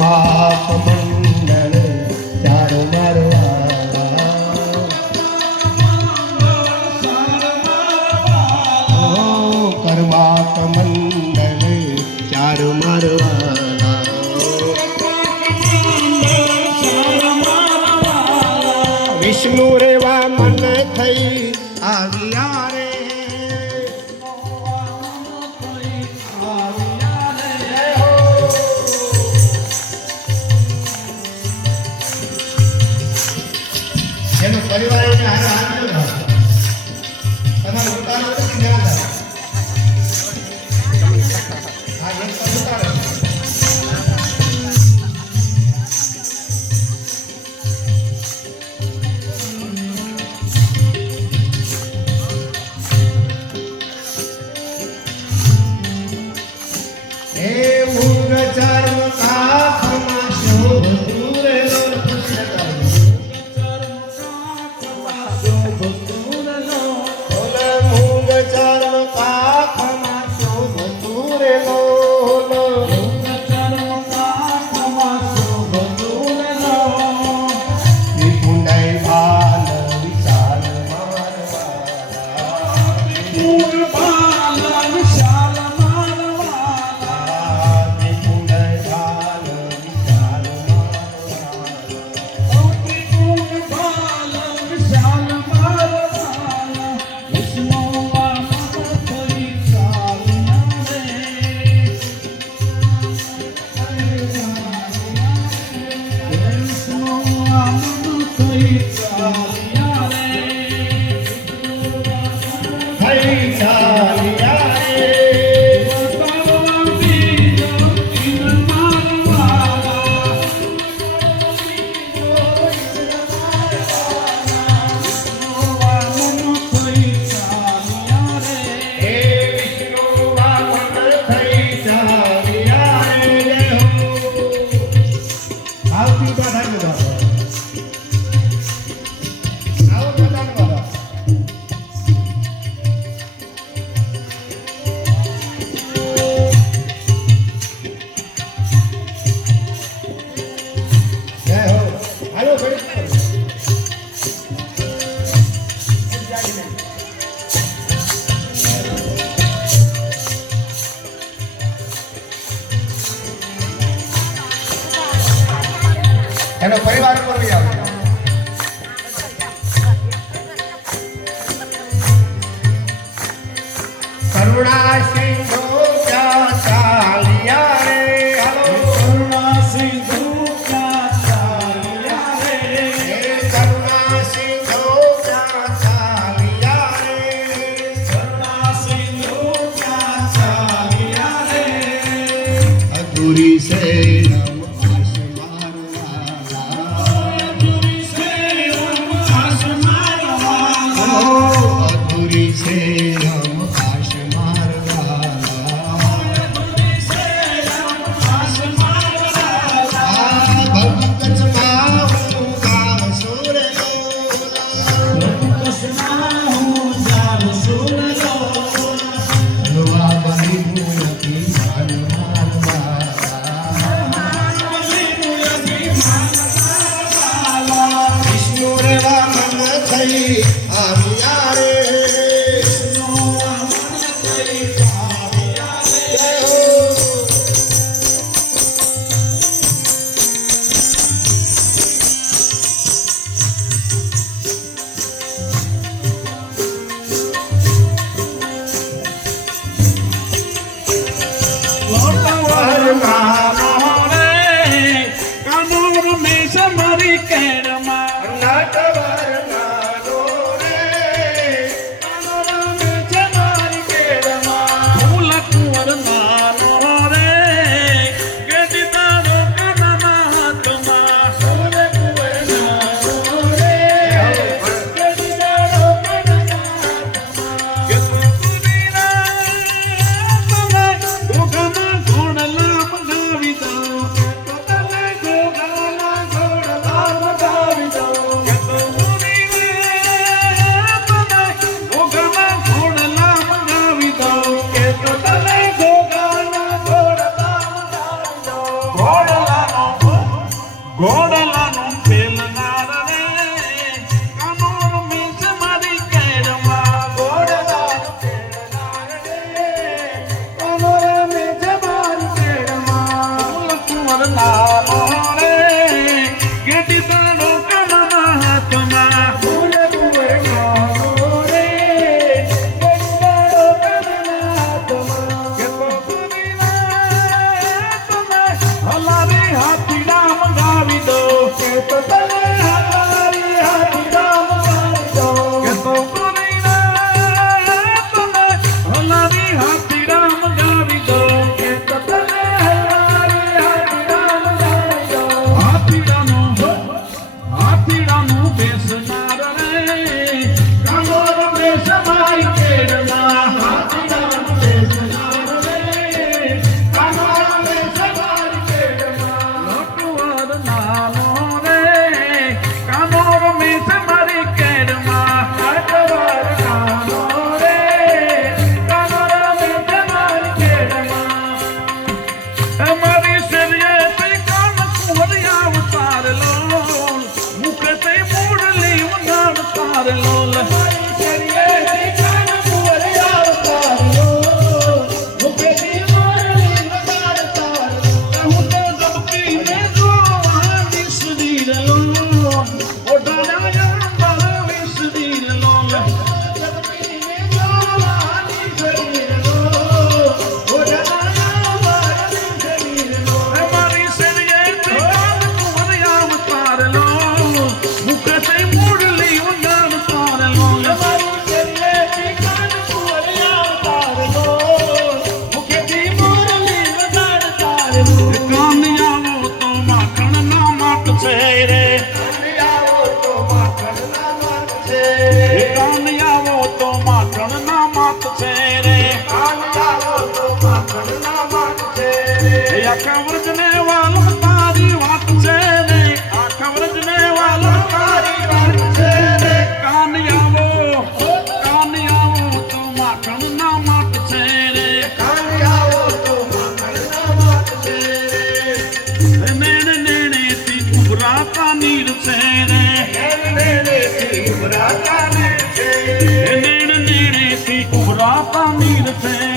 માપ મંડળ ચારો મારો કરવાક મંડળ ચારો મારો વિષ્ણુ રેવા મન થઈ એનો પરિવાર પર બી આવજો. કરુણા સિંધુ ચાલિયા રે? હાલો. કરુણા સિંધુ ચાલિયા રે? કરુણા સિંધુ ચાલિયા રે? કરુણા સિંધુ ચાલિયા રે? અધૂરી સે Lord, ઉભરાતા ને છે. ઉભરાતા નીર છે